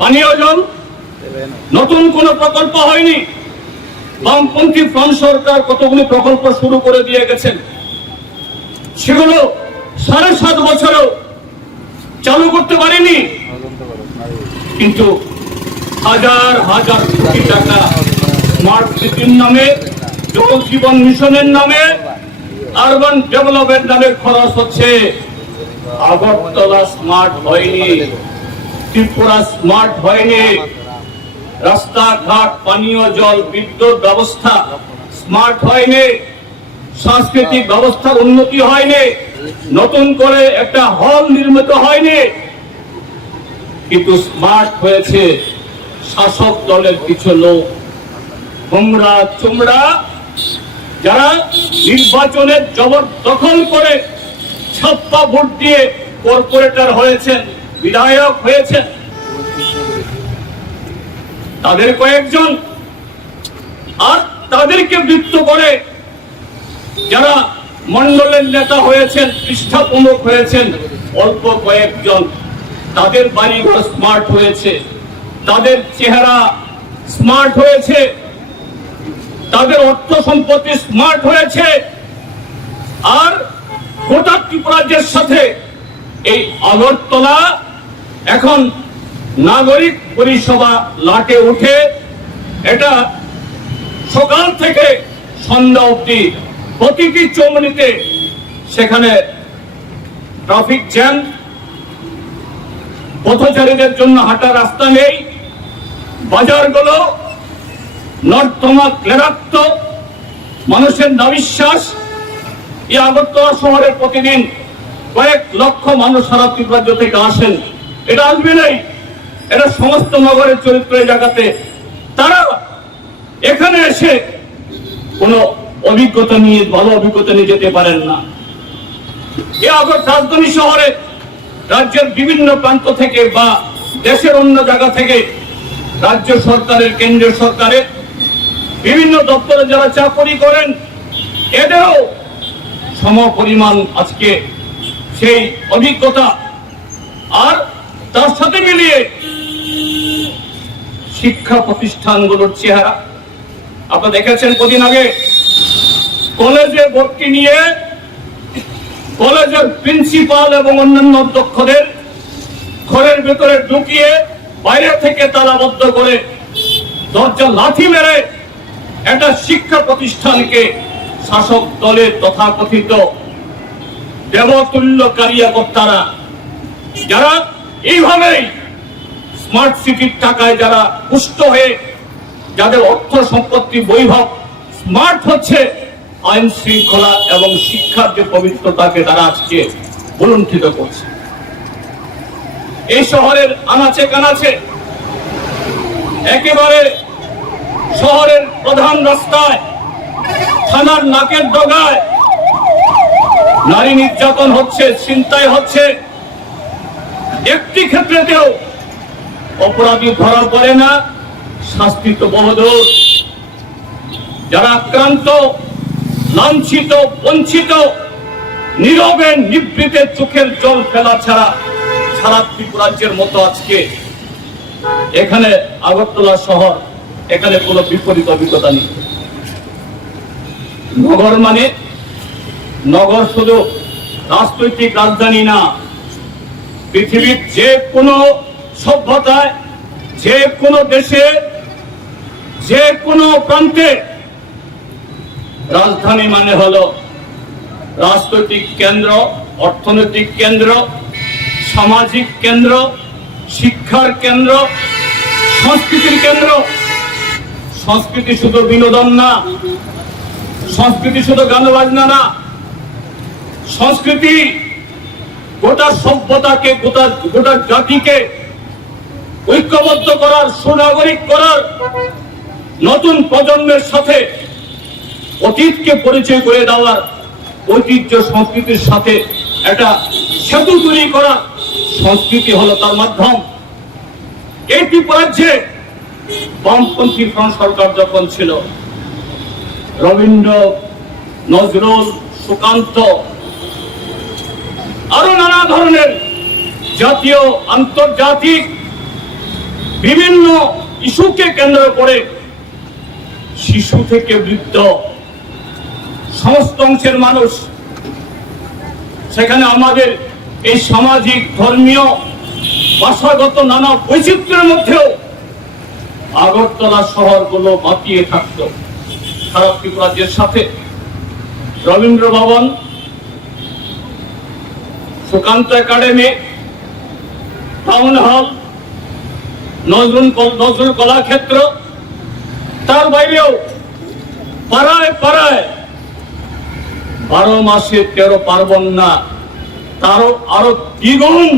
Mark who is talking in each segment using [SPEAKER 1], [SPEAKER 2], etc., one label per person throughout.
[SPEAKER 1] পানীয় জল? নতুন কোনো প্রকল্প হয়নি? বামপন্থী ফ্রন্ট সরকার কতগুলি প্রকল্প শুরু করে দিয়ে গেছেন? সেগুলো সাড়ে সাত বছরেও চালু করতে পারেনি? কিন্তু হাজার হাজার কোটি টাকা স্মার্ট সিটির নামে, জল জীবন মিশনের নামে আরবান ডেভেলপমেন্ট নামে খরচ হচ্ছে। আগরতলা স্মার্ট হয়নি। ত্রিপুরা স্মার্ট হয়নি। রাস্তাঘাট, পানীয় জল, বিদ্যুৎ ব্যবস্থা স্মার্ট হয়নি। সাংস্কৃতিক ব্যবস্থার উন্নতি হয়নি। নতুন করে একটা হল নির্মিত হয়নি। কিন্তু স্মার্ট হয়েছে শাসক দলের কিছু লোক। তোমরা চুমড়া যারা নির্বাচনের জবরদখল করে ছাপ্পা ভোট দিয়ে কর্পোরেটর হয়েছেন বিধায়ক হয়েছে তাদের কয়েকজন আর তাদেরকে বৃত্ত করে যারা মন্ডলের নেতা হয়েছেন পৃষ্ঠা হয়েছেন, অল্প কয়েকজন। তাদের বাড়িঘর স্মার্ট হয়েছে। তাদের চেহারা স্মার্ট হয়েছে। তাদের অর্থ সম্পত্তি স্মার্ট হয়েছে। আর গোটা ত্রিপুরাজ্যের সাথে এই আগরতলা এখন নাগরিক পরিষেবা লাটে উঠে এটা সকাল থেকে সন্ধ্যা অবধি প্রতিটি চৌমনিতে সেখানে ট্রাফিক জ্যাম। পথচারীদের জন্য হাঁটার রাস্তা নেই। বাজারগুলো নর্দমা ক্লেরাক্ত। মানুষের নাবিশ্বাস। এই আগরতলা শহরে প্রতিদিন কয়েক লক্ষ মানুষ সারা ত্রিপুরাজ্য থেকে আসেন। এটা আসবে নাই। এটা সমস্ত নগরের চরিত্র এই জায়গাতে। তারা এখানে এসে কোনো অভিজ্ঞতা নিয়ে, ভালো অভিজ্ঞতা নিয়ে যেতে পারেন না। এ আগর রাজধানী শহরে রাজ্যের বিভিন্ন প্রান্ত থেকে বা দেশের অন্য জায়গা থেকে রাজ্য সরকারের, কেন্দ্রীয় সরকারের বিভিন্ন দপ্তরে যারা চাকরি করেন, এদেরও সম পরিমাণ আজকে সেই অভিজ্ঞতা। আর তার সাথে মিলিয়ে শিক্ষা প্রতিষ্ঠানগুলোর চেহারা। আপনারা দেখেছেন কদিন আগে কলেজে ভর্তি নিয়ে কলেজের প্রিন্সিপাল এবং অন্যান্য অধ্যক্ষদের ঘরের ভেতরে ঢুকিয়ে বাইরে থেকে তালাবদ্ধ করে দরজা লাথি মেরে একটা শিক্ষা প্রতিষ্ঠানকে শাসক দলের তথাকথিত দেবতুল্য কারিয়াকর্তারা যারা এইভাবেই স্মার্ট সিটির টাকায় যারা পুষ্ট হয়ে যাদের অর্থ সম্পত্তি বৈভব স্মার্ট হচ্ছে, আইন শৃঙ্খলা এবং শিক্ষার যে পবিত্রতাকে তারা আজকে বুলুণ্ঠিত করছে। এই শহরের আনাচে কানাচে একেবারে শহরের প্রধান রাস্তায়, থানার নাকের ডগায় নারী নির্যাতন হচ্ছে চিন্তায় হচ্ছে একটি ক্ষেত্রেতেও অপরাধী ধরা পড়ে না, শাস্তি তো বহুদূর যারা আক্রান্ত, লাঞ্ছিত, বঞ্চিত, নীরবে, নিবৃতে চোখের জল ফেলা ছাড়া সারা ত্রিপুরাজ্যের মতো আজকে এখানে আগরতলা শহর, এখানে কোনো বিপরীত অভিজ্ঞতা নেই। নগর মানে নগর শুধু রাজনৈতিক রাজধানী না পৃথিবীর যে কোনো সভ্যতায়, যে কোনো দেশে, যে কোনো প্রান্তে, রাজধানী মানে হল রাজনৈতিক কেন্দ্র, অর্থনৈতিক কেন্দ্র, সামাজিক কেন্দ্র, শিক্ষার কেন্দ্র, সংস্কৃতির কেন্দ্র। সংস্কৃতি শুধু বিনোদন না, সংস্কৃতি শুধু গান বাজনা না, সংস্কৃতি গোটা সভ্যতাকে গোটা গোটা জাতিকে ঐক্যবদ্ধ করার, সুনাগরিক করার নতুন প্রজন্মের সাথে অতীতকে পরিচয় করে দেওয়ার ঐতিহ্য সংস্কৃতির সাথে একটা সেতু তৈরি করা সংস্কৃতি হলো তার মাধ্যম। এই ত্রিপুরাজ্যে বামপন্থী ফ্রন্ট সরকার যখন ছিল, রবীন্দ্র নজরুল সুকান্ত আরও নানা ধরনের জাতীয়, আন্তর্জাতিক বিভিন্ন ইস্যুকে কেন্দ্র করে শিশু থেকে বৃদ্ধ সমস্ত অংশের মানুষ সেখানে আমাদের এই সামাজিক, ধর্মীয়, ভাষাগত নানা বৈচিত্র্যের মধ্যেও আগরতলা শহরগুলো বাঁচিয়ে থাকত। খারাপ রাজ্যের সাথে রবীন্দ্র ভবন Sukanta academy, town hall, Nazrul Nazrul Kalakshetra. তার বাইরেও পাড়ায় পাড়ায় বারো মাসে তেরো পার্বণ না, তারও আরও দ্বিগুণ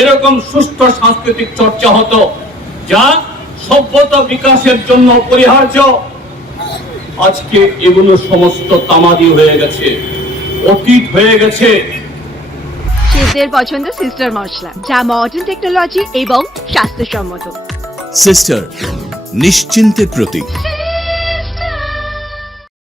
[SPEAKER 1] এরকম সুস্থ সাংস্কৃতিক চর্চা হতো, যা সভ্যতা বিকাশের জন্য অপরিহার্য। আজকে এগুলো সমস্ত তামাদি হয়ে গেছে, অতীত হয়ে গেছে।
[SPEAKER 2] শেফদের পছন্দ সিস্টার মশলা যা মডার্ন টেকনোলজি এবং স্বাস্থ্যসম্মত।
[SPEAKER 3] সিস্টার নিশ্চিন্তের প্রতীক।